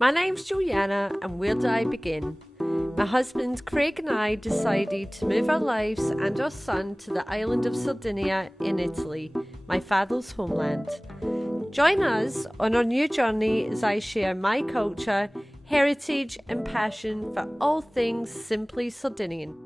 My name's Juliana, and where do I begin? My husband Craig and I decided to move our lives and our son to the island of Sardinia in Italy, my father's homeland. Join us on our new journey as I share my culture, heritage and passion for all things Simply Sardinian.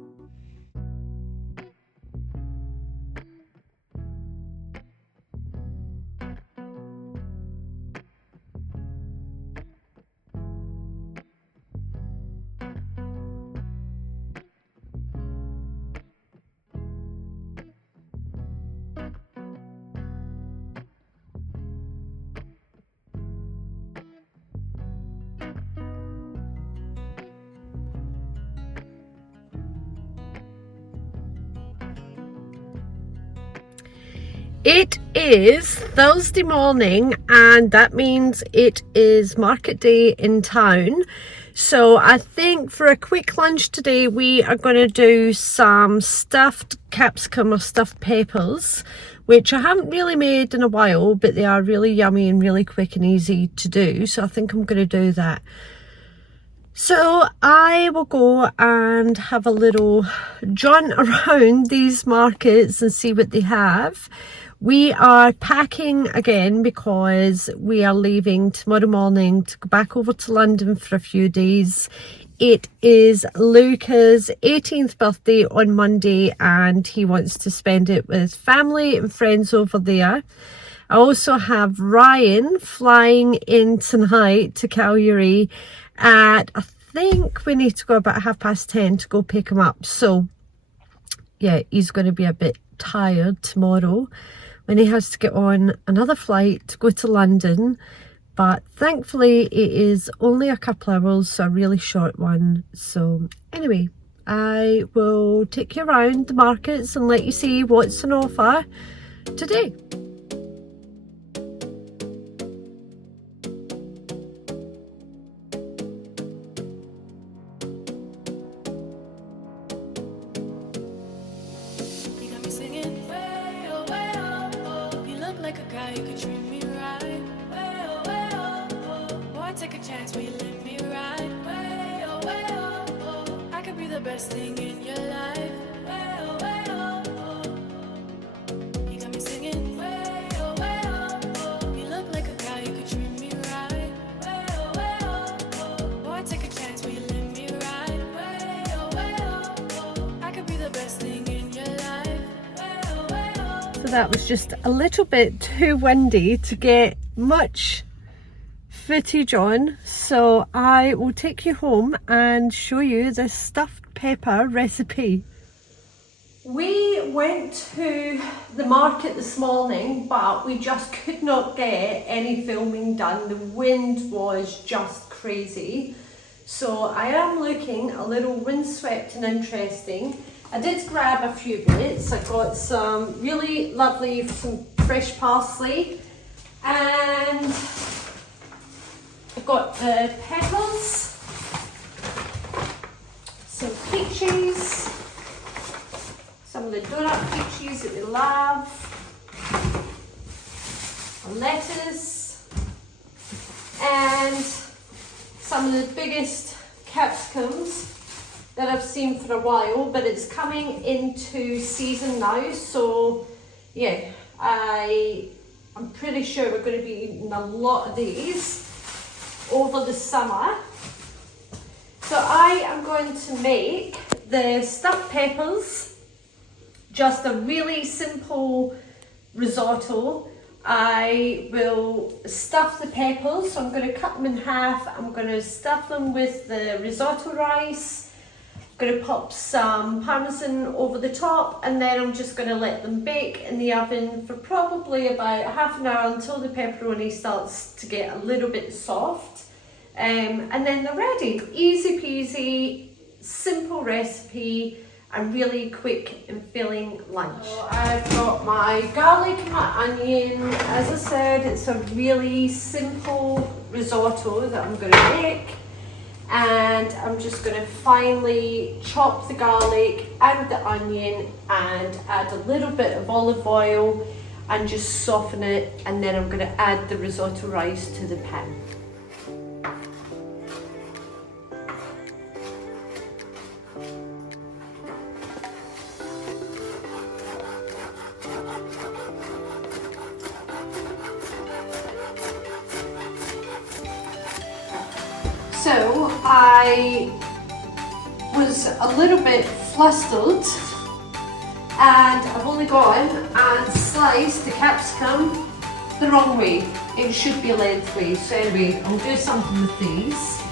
It is Thursday morning, and that means it is market day in town. So I think for a quick lunch today we are going to do some stuffed capsicum or stuffed peppers, which I haven't really made in a while, but they are really yummy and really quick and easy to do. So I think I'm going to do that. So I will go and have a little jaunt around these markets and see what they have. We are packing again because we are leaving tomorrow morning to go back over to London for a few days. It is Luca's 18th birthday on Monday, and he wants to spend it with family and friends over there. I also have Ryan flying in tonight to Calgary at, I think we need to go about 10:30 to go pick him up. So yeah, he's going to be a bit tired tomorrow when he has to get on another flight to go to London, but thankfully it is only a couple hours, so a really short one. So anyway, I will take you around the markets and let you see what's on offer today. That was just a little bit too windy to get much footage on, so I will take you home and show you the stuffed pepper recipe. We went to the market this morning, but we just could not get any filming done. The wind was just crazy, so I am looking a little windswept and interesting. I did grab a few bits. I got some really lovely, some fresh parsley, and I've got the peppers, some peaches, some of the donut peaches that we love, a lettuce, and some of the biggest capsicums that I've seen for a while, but it's coming into season now, so yeah, I'm pretty sure we're going to be eating a lot of these over the summer. So I am going to make the stuffed peppers, just a really simple risotto. I will stuff the peppers, so I'm going to cut them in half. I'm going to stuff them with the risotto rice. Going to pop some parmesan over the top, and then I'm just going to let them bake in the oven for probably about half an hour until the pepperoni starts to get a little bit soft, and then they're ready. Easy peasy, simple recipe, and really quick and filling lunch. So I've got my garlic and my onion. As I said, it's a really simple risotto that I'm going to make. And I'm just going to finely chop the garlic and the onion and add a little bit of olive oil and just soften it, and then I'm going to add the risotto rice to the pan. So I was a little bit flustered and I've only gone and sliced the capsicum the wrong way. It should be lengthways. So anyway, I'll do something with these.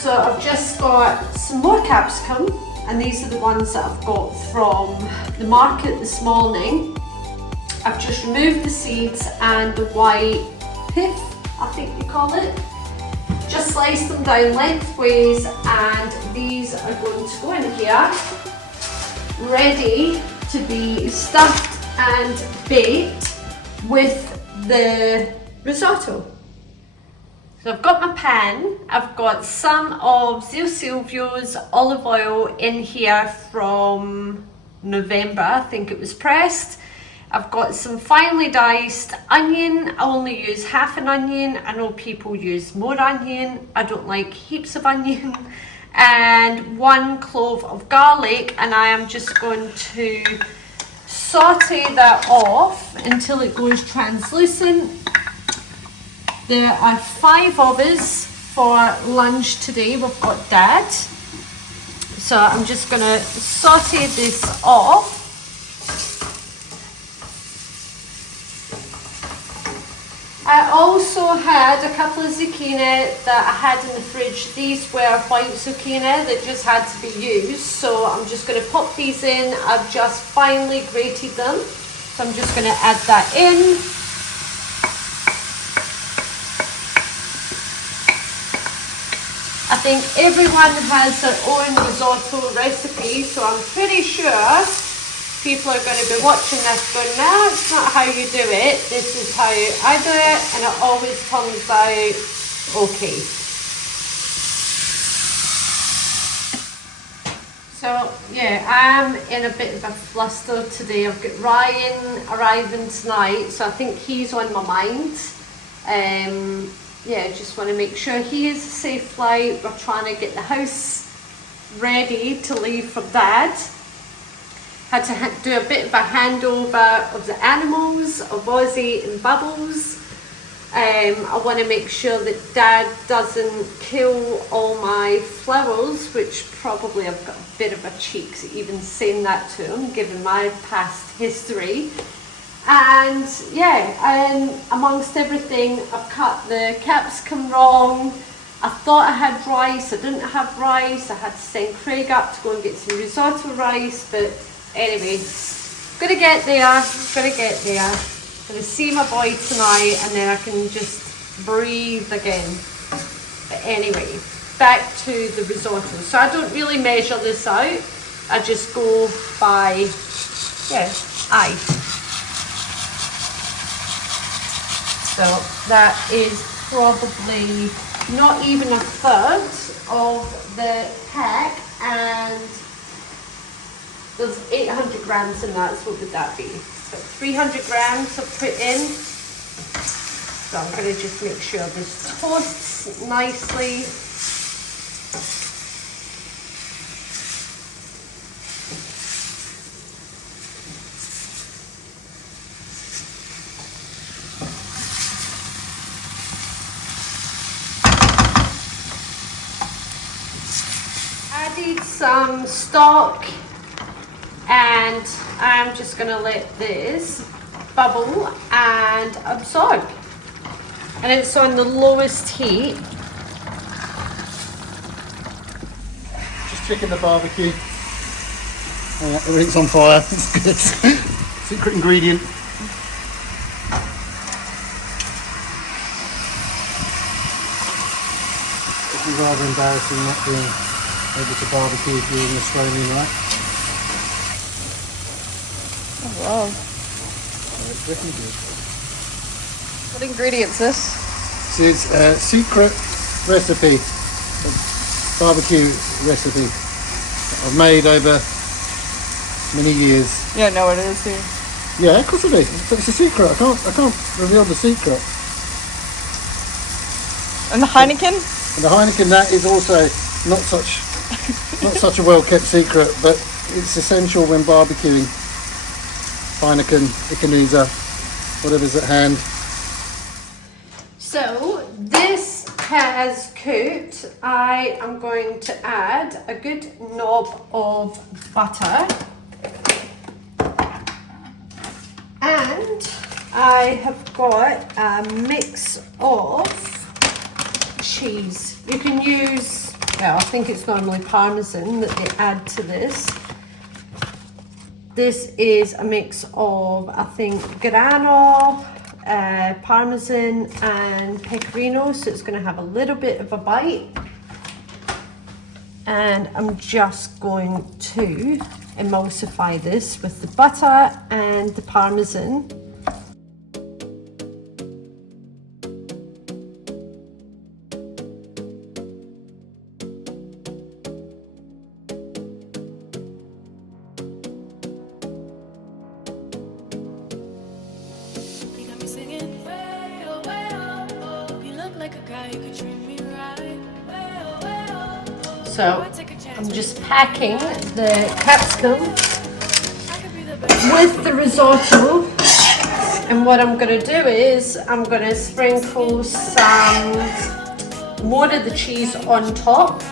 So I've just got some more capsicum, and these are the ones that I've got from the market this morning. I've just removed the seeds and the white pith, I think you call it. Just sliced them down lengthways, and these are going to go in here, ready to be stuffed and baked with the risotto. So I've got my pan, I've got some of Zio Silvio's olive oil in here from November, I think it was pressed. I've got some finely diced onion. I only use half an onion. I know people use more onion. I don't like heaps of onion. And 1 clove of garlic, and I am just going to saute that off until it goes translucent. There are 5 of us for lunch today. We've got Dad. So I'm just going to saute this off. I also had a couple of zucchini that I had in the fridge. These were white zucchini that just had to be used. So I'm just going to pop these in. I've just finely grated them. So I'm just going to add that in. I think everyone has their own risotto recipe, so I'm pretty sure people are going to be watching this going, no, it's not how you do it, this is how I do it, and it always turns out okay. So yeah, I'm in a bit of a fluster today. I've got Ryan arriving tonight, so I think he's on my mind. Yeah, just want to make sure he is a safe flight. We're trying to get the house ready to leave for Dad. Had to do a bit of a handover of the animals, of Ozzy and Bubbles. I want to make sure that Dad doesn't kill all my flowers, which probably I've got a bit of a cheek even saying that to him, given my past history. And yeah, amongst everything, I've cut the capsicum wrong. I thought I had rice, I didn't have rice. I had to send Craig up to go and get some risotto rice, but anyway, gonna get there, Gonna see my boy tonight, and then I can just breathe again. But anyway, back to the risotto. So I don't really measure this out. I just go by, eye. So that is probably not even a third of the pack, and there's 800 grams in that, so what would that be? About 300 grams I've put in. So I'm going to just make sure this toasts nicely. Added some stock, and I'm just going to let this bubble and absorb. And it's on the lowest heat. Just checking the barbecue. Everything's on fire. It's good. Secret ingredient. It's rather embarrassing not being able to barbecue if you're in Australian, right? Oh wow. It's looking good. What ingredients is this? This is a secret recipe, a barbecue recipe that I've made over many years. Yeah, I know what it is here. Yeah, of course it is. But it's a secret. I can't reveal the secret. And the Heineken? And the Heineken, that is also not such a well kept secret, but it's essential when barbecuing. Heineken, Ikanusa, whatever's at hand. So this has cooked, I am going to add a good knob of butter. And I have got a mix of cheese. You can use, well, I think it's normally Parmesan that they add to this. This is a mix of, I think, Grano, Parmesan and Pecorino, so it's going to have a little bit of a bite. And I'm just going to emulsify this with the butter and the Parmesan. So I'm just packing the capsicum with the risotto, and what I'm going to do is I'm going to sprinkle some more of the cheese on top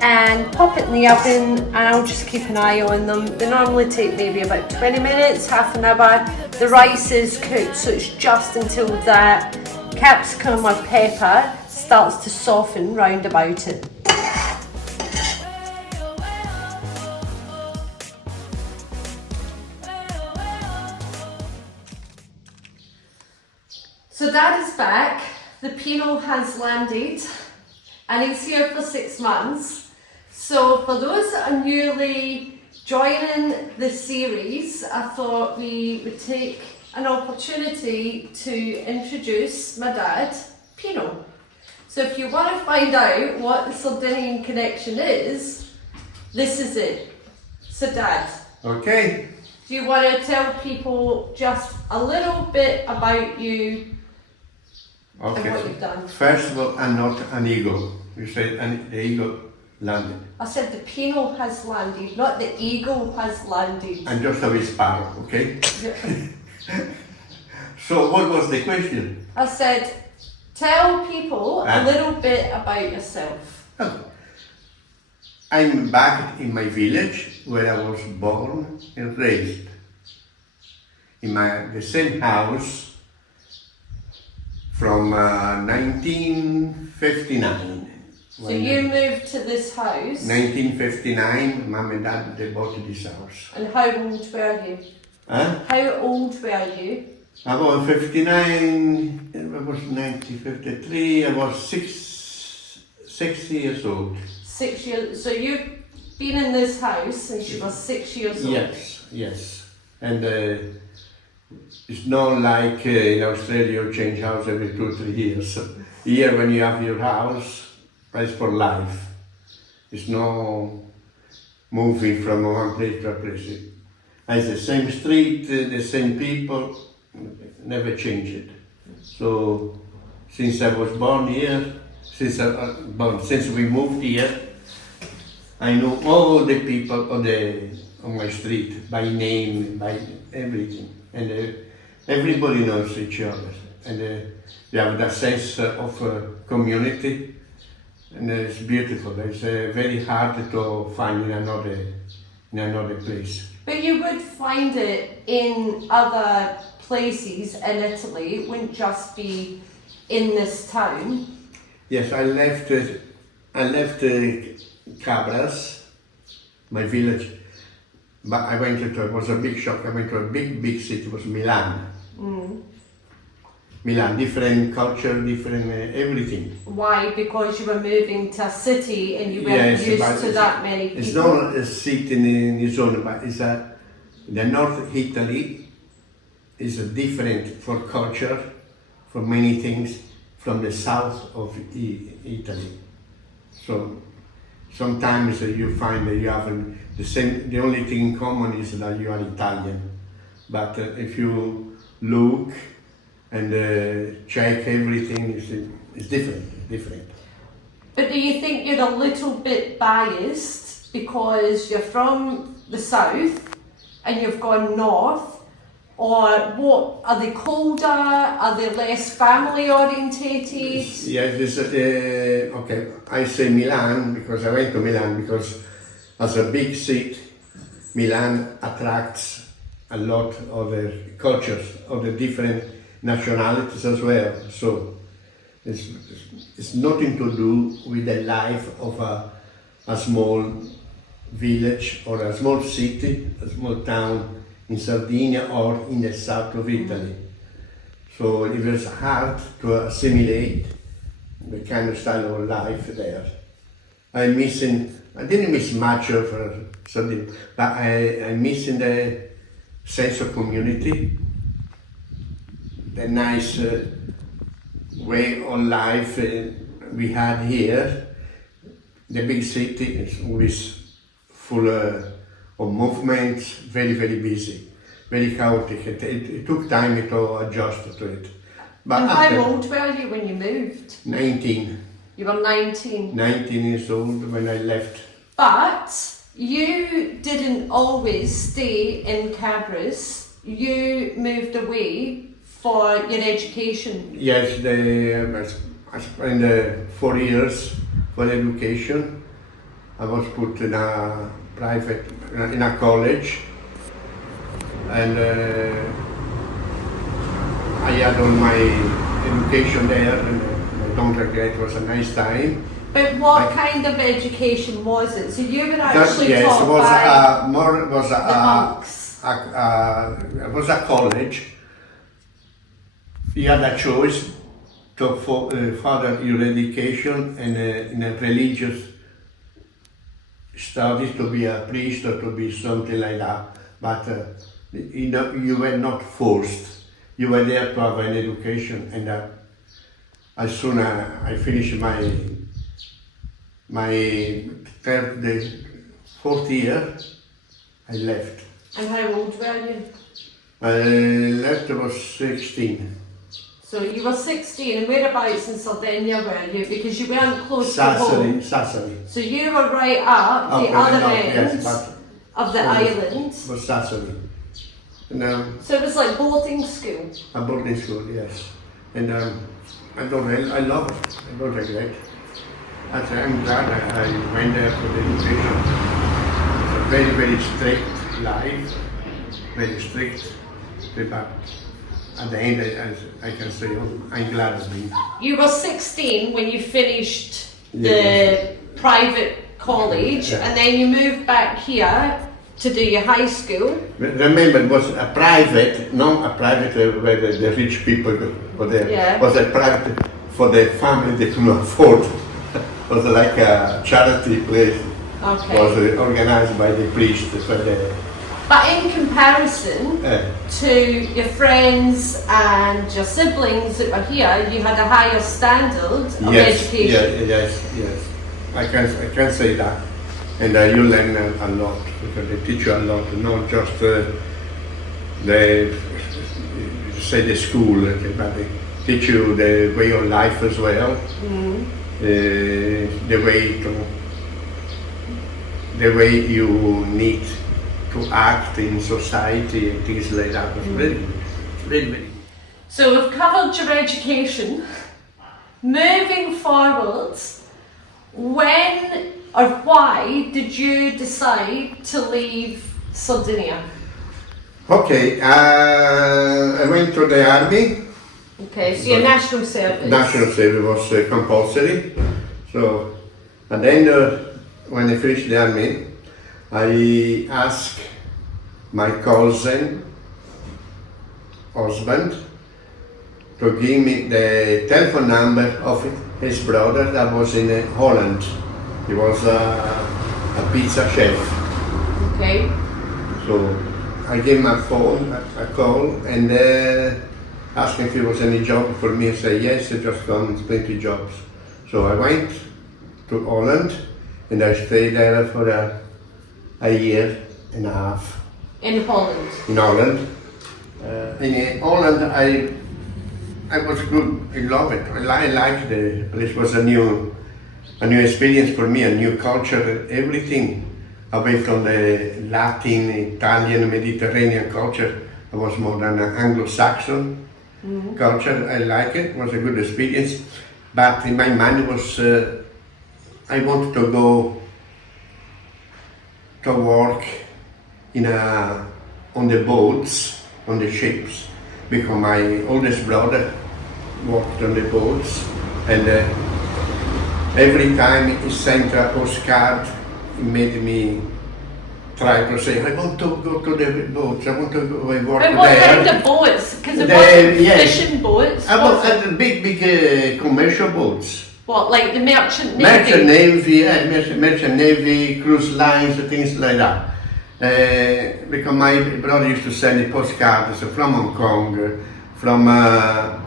and pop it in the oven, and I'll just keep an eye on them. They normally take maybe about 20 minutes, half an hour. The rice is cooked, so it's just until that capsicum or pepper starts to soften round about it. So Dad is back, the Pino has landed, and he's here for 6 months. So for those that are newly joining the series, I thought we would take an opportunity to introduce my dad, Pino. So if you want to find out what the Sardinian connection is, this is it. So Dad. Okay. Do you want to tell people just a little bit about you? Okay. And what you've done. First of all, I'm not an eagle. You said the eagle landed. I said the Pino has landed, not the eagle has landed. I'm just a sparrow, okay? So what was the question? I said, tell people a little bit about yourself. Oh. I'm back in my village where I was born and raised. In the same house from 1959. So you moved to this house. 1959, Mom and Dad, they bought this house. And how old were you? Huh? How old were you? I was 59, I was 1953, I was 6 years old. 6 years, so you've been in this house since you were 6 years old? Yes, yes. And it's not like in Australia you change house every 2-3 years. Here when you have your house, it's for life. It's no moving from one place to a place. It's the same street, the same people, never change it. So since I was born here, since we moved here, I know all the people on my street by name, by everything, and everybody knows each other, and they have that sense of community, and it's beautiful. It's very hard to find in another place. But you would find it in other places in Italy. It wouldn't just be in this town. Yes, I left Cabras, my village, but I went to, it was a big shock, I went to a big city, it was Milan. Mm. Milan, different culture, different everything. Why? Because you were moving to a city and you weren't used to that many people? It's not a city in the zone, but it's the North Italy is different for culture, for many things, from the south of Italy. So sometimes you find that you have the only thing in common is that you are Italian. But if you look and check everything, it's different. But do you think you're a little bit biased because you're from the south and you've gone north, Or what, are they colder? Are they less family orientated? Yes, this, okay, I say Milan because I went to Milan because as a big city, Milan attracts a lot of the cultures, of the different nationalities as well. So it's nothing to do with the life of a small village or a small city, a small town in Sardinia or in the south of Italy. So it was hard to assimilate the kind of style of life there. I didn't miss much of Sardinia, but I'm missing the sense of community, the nice way of life we had here. The big city is always full of movements, very, very busy, very chaotic. It took time to adjust to it. But and how old were you when you moved? 19. You were 19. 19 years old when I left. But you didn't always stay in Cabras. You moved away for your education. Yes, I spent 4 years for education. I was put in a private, in a college, and I had all my education there, and I don't regret. It was a nice time. But what kind of education was it? So you were actually Yes, taught it was by the monks. It was a college. You had a choice to further your education and in a religious studies, to be a priest or to be something like that. But you were not forced. You were there to have an education, and as soon as I finished my fourth year, I left. And how old were you? I left, I was 16. So you were 16, and whereabouts in Sardinia were you? Because you weren't close to home. Sassari. So you were right up the other end of the island. Was Sassari. And, so it was like boarding school. A boarding school, yes. And I love it. I don't regret. I'm glad I went there for the education. It's a very, very strict life, very strict. But at the end, I can say, I'm glad I've been. You were 16 when you finished the private college, and then you moved back here to do your high school. Remember, it was a private, not a private where the rich people were there. Yeah. It was a private for the family they couldn't afford. It was like a charity place. Okay. It was organized by the priest. But in comparison to your friends and your siblings that were here, you had a higher standard of education. Yes. I can say that. And you learn a lot, because they teach you a lot, not just the school, but they teach you the way of life as well, the way you need to act in society and things like that. Was very, very, very. So we've covered your education. Moving forwards, when or why did you decide to leave Sardinia? Okay, I went to the army. Okay, so your national service. National service was compulsory. So, and then when I finished the army, I asked my cousin husband to give me the telephone number of his brother that was in Holland. He was a pizza chef. Okay. So I gave him a call, and asked him if there was any job for me. I said yes, I just come, plenty jobs. So I went to Holland, and I stayed there for a year and a half. In Holland? In Holland. In Holland, I was good. I love it. I liked the place. It was a new experience for me, a new culture, everything away from the Latin, Italian, Mediterranean culture. I was more than an Anglo-Saxon culture. I like it. It was a good experience. But in my mind was, I wanted to go to work on the boats, on the ships, because my oldest brother worked on the boats, and every time he sent a postcard, he made me try to say, I want to go to the boats, I want to go and work But what there. kind of boats? Because it wasn't fishing boats. I was was it? at the big commercial boats. What, like the merchant navy? Merchant Navy, Merchant Navy, cruise lines, things like that. Because my brother used to send me postcards from Hong Kong, from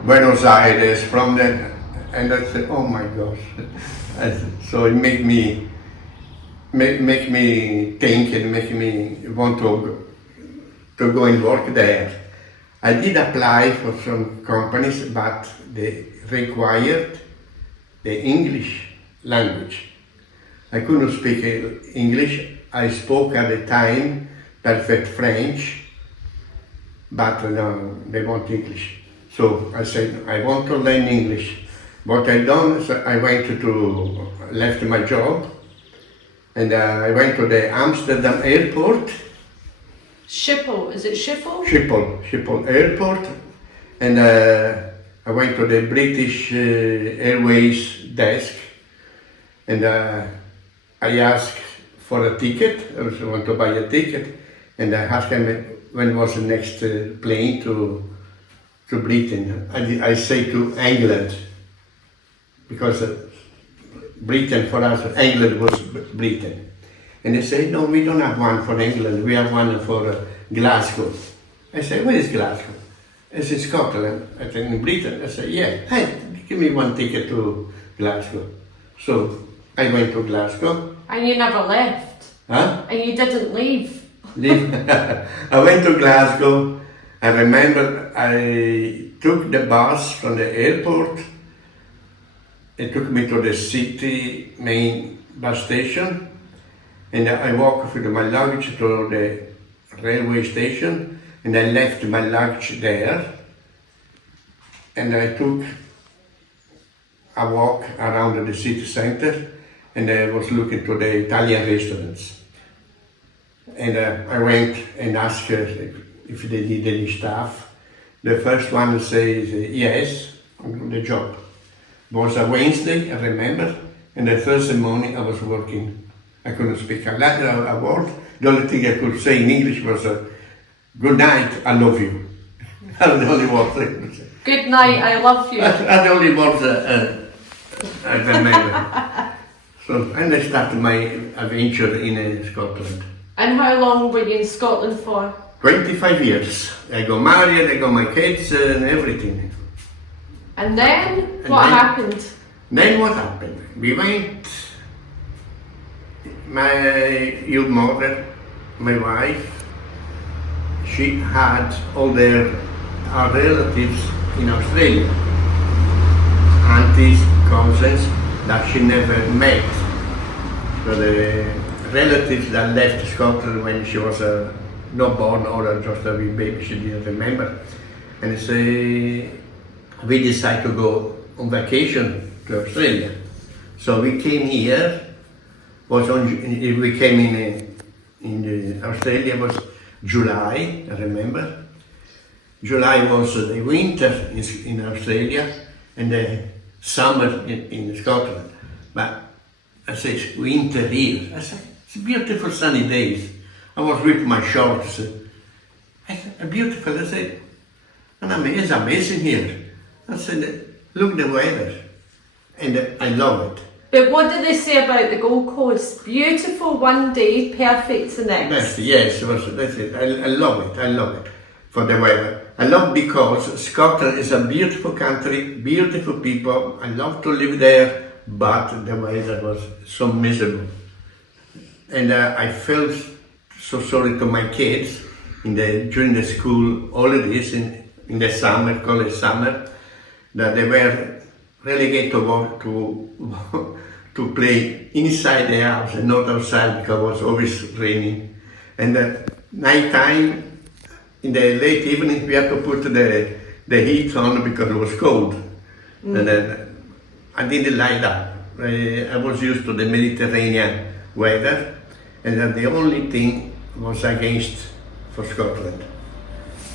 Buenos Aires, and I said, oh my gosh. So it made me think and make me want to go and work there. I did apply for some companies, but they required the English language. I couldn't speak English. I spoke at the time perfect French, but no, they want English. So I said, I want to learn English. What I done is I went left my job, and I went to the Amsterdam airport. Schiphol, is it Schiphol? Schiphol airport, and I went to the British Airways desk, and I asked for a ticket. I also want to buy a ticket, and I asked him when was the next plane to Britain. I say to England, because Britain for us, England was Britain. And they say, no, we don't have one for England, we have one for Glasgow. I say, where is Glasgow? It's in Scotland. I said, in Britain. I said, yeah, hey, give me one ticket to Glasgow. So I went to Glasgow. And you never left? Huh? And you didn't leave? I went to Glasgow. I remember I took the bus from the airport. It took me to the city main bus station, and I walked with my luggage to the railway station, and I left my luggage there, and I took a walk around the city center, and I was looking to the Italian restaurants. And I went and asked if they need any staff. The first one says yes, I'm on the job. It was a Wednesday, I remember, and the Thursday morning I was working. I couldn't speak a word. The only thing I could say in English was, good night, I love you. That's the only words I could say. Good night, I love you. That's the only words I remember. So, and I started my adventure in Scotland. And how long were you in Scotland for? 25 years. I got married, I got my kids and everything. And then, what happened? Then what happened? We went, your mother, my wife, she had all our relatives in Australia. Aunties, cousins that she never met. So the relatives that left Scotland when she was not born or just a wee baby, she didn't remember. And so we decided to go on vacation to Australia. So we came here, we came in Australia was July, I remember. July was the winter in Australia and the summer in Scotland. But I said, it's winter here. I said, it's beautiful sunny days. I was with my shorts. I said, beautiful. I said, and it's amazing here. I said, look the weather. And I love it. But what do they say about the Gold Coast? Beautiful one day, perfect the next. Yes, that's it. I love it. I love it for the weather. I love because Scotland is a beautiful country, beautiful people. I love to live there, but the weather was so miserable. And I felt so sorry to my kids during the school holidays in the summer, college summer, that they were relegated to play inside the house and not outside because it was always raining. And at night time, in the late evening we had to put the heat on because it was cold. And then I didn't like that. I was used to the Mediterranean weather, and then the only thing was against for Scotland.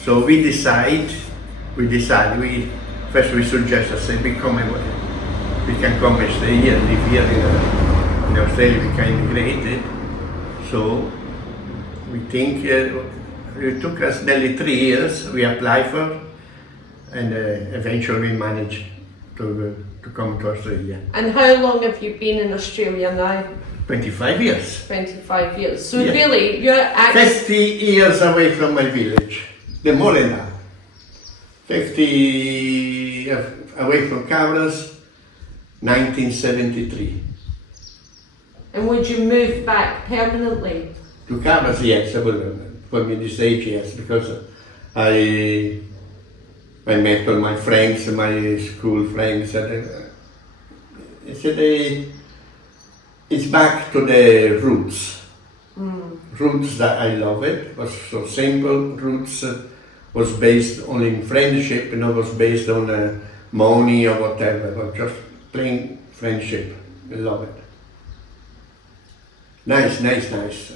So we first we suggest, I said, we can come and stay here, live here in Australia, we can immigrate it. So we think it took us nearly 3 years, we applied for, and eventually we managed to come to Australia. And how long have you been in Australia now? 25 years. 25 years. So Yeah. really, you're actually 50 years away from my village. The more than that. 50 away from Cabras, 1973. And would you move back permanently? To Cabras, yes, I would. For me, this age, yes, because I met all my friends, my school friends, and it's back to the roots. Roots that I love it, was so simple. Roots was based only in friendship, was based on money or whatever, but just plain friendship. I love it. Nice.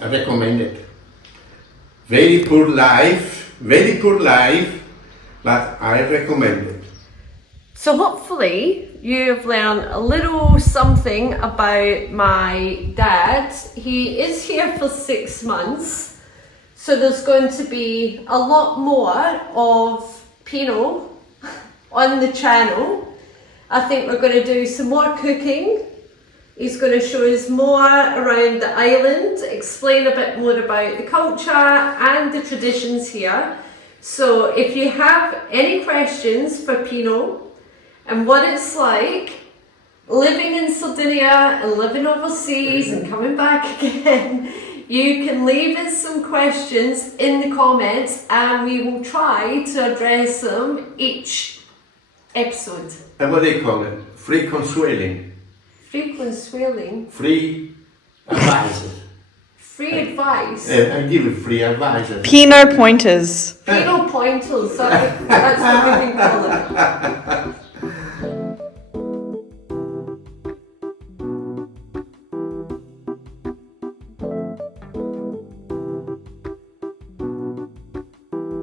I recommend it. Very poor life, but I recommend it. So hopefully you've learned a little something about my dad. He is here for 6 months, so there's going to be a lot more of Pino on the channel. I think we're going to do some more cooking. He's going to show us more around the island, explain a bit more about the culture and the traditions here. So if you have any questions for Pino and what it's like living in Sardinia and living overseas and coming back again, you can leave us some questions in the comments and we will try to address them each episode. And what do they call it? Free consueling. Free consueling. Free advice. Free advice. I give you free advice. Pino pointers. Pino pointers, that's what we can call it.